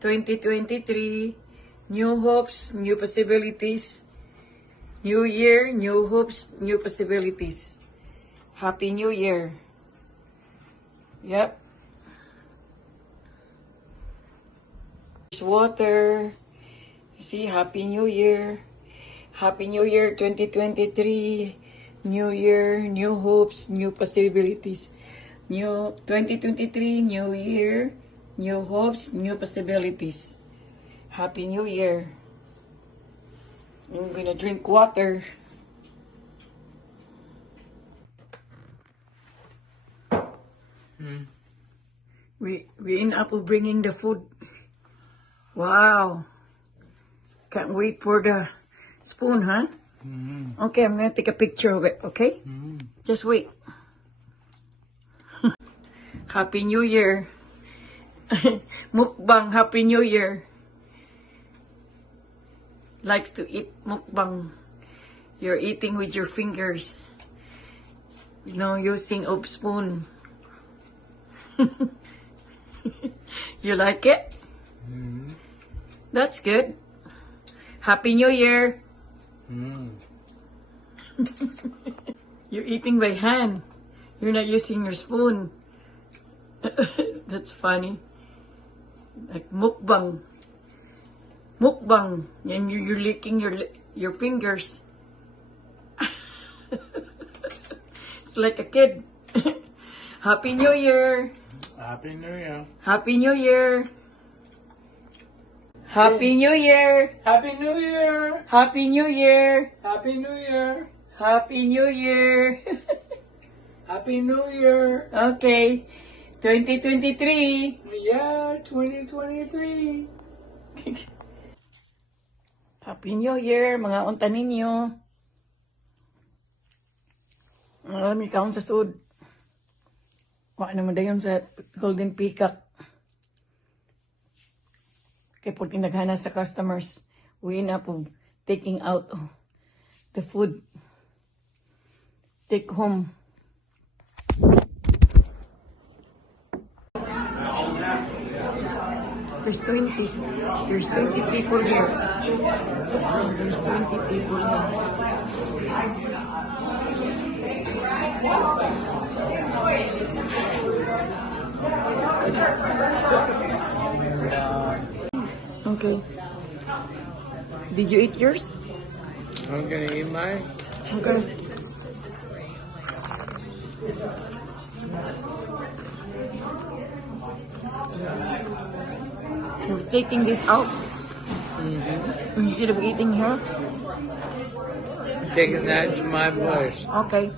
2023, new hopes, new possibilities. New year, new hopes, new possibilities. Happy New Year. Yep. There's water. You see, Happy New Year. Happy New Year 2023. New year, new hopes, new possibilities. New 2023, new year, new hopes, new possibilities. Happy New Year. I'm gonna drink water. We end up bringing the food. Wow. Can't wait for the spoon, huh? Okay, I'm gonna take a picture of it, okay? Just wait. Happy New Year. Mukbang, Happy New Year. Likes to eat mukbang. You're eating with your fingers. You know, using a spoon. You like it? That's good. Happy New Year. You're eating by hand. You're not using your spoon. That's funny. Like mukbang. Mukbang. And you're licking your fingers. It's like a kid. Happy New Year. Happy New Year. Happy New Year. Happy New Year. Happy New Year. Happy New Year. Happy New Year. Happy New Year. Happy New Year. Okay. 2023. Yeah, 2023. Happy New Year, mga unta ninyo. Marami kaon sa sud. Wa naman dayon sa Golden Peacock. Kaya po tinaghana sa customers, we na po taking out the food. Take home. There's 20. There's 20 people here. There's 20 people here. Okay. Did you eat yours? I'm gonna eat mine. Okay. You're taking this out instead of eating here? Taking that to my place. Okay.